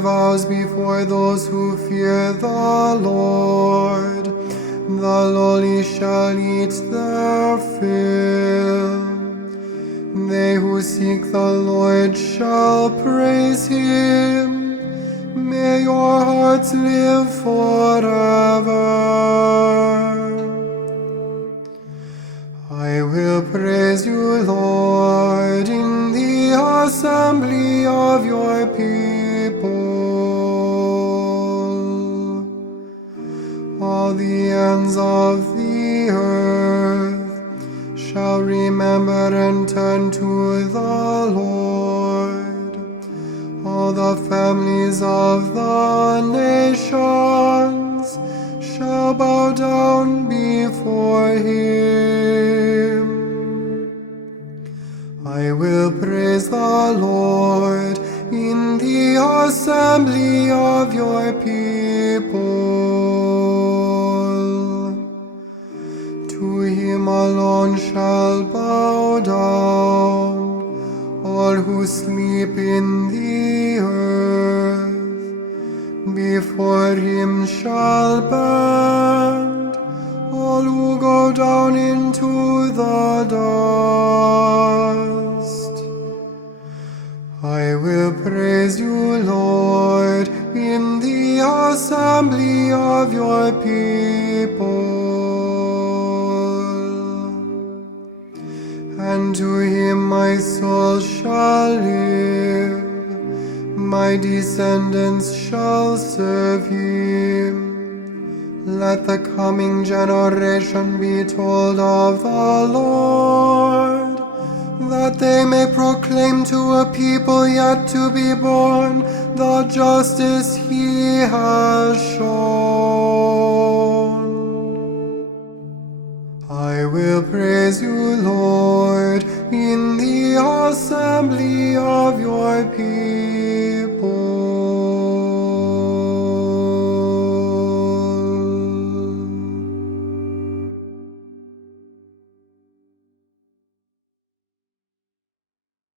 vows before those who fear the Lord. The lowly shall eat their fill. They who seek the Lord shall praise Him. May your hearts live forever. I will praise you, Lord, in the assembly of your people. All the ends of the earth shall remember and turn to the Lord. All the families of the nations shall bow down before Him. I will praise the Lord in the assembly of your people. To Him alone shall bow down all who sleep in the earth. Before Him shall bend all who go down into the dust. I will praise you, Lord, in the assembly of your people. And to Him my soul shall live, my descendants shall serve Him. Let the coming generation be told of the Lord, that they may proclaim to a people yet to be born the justice He has shown. I will praise you, Lord,